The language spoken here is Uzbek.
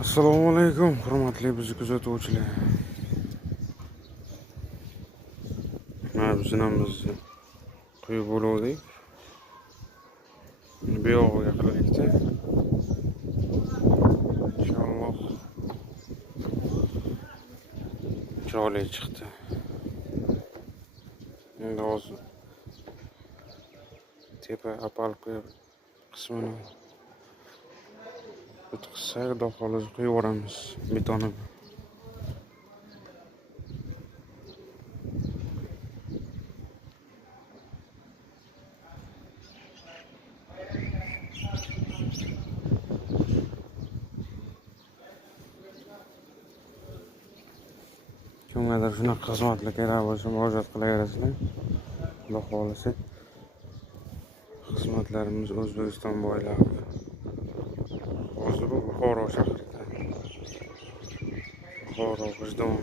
Assalomu alaykum, hurmatli bizni kuzatuvchilar. Mana biznamizni quyib bo'ldik. Bu yog'iga qilaylikda. Inshaalloh chiroyli chiqdi. Endi hozir tepa apalka qismini bitqizsak, xudo xohlasa quyib yuboramiz betoniga. Kimgadir shunaqa xizmatlar kerak bo'lsa murojaat qilaverasizlar. Xudo xohlasa xizmatlarimiz O'zbekiston bo'ylab. Hozir bu Buxoro shahrida. Buxoro G'ijdon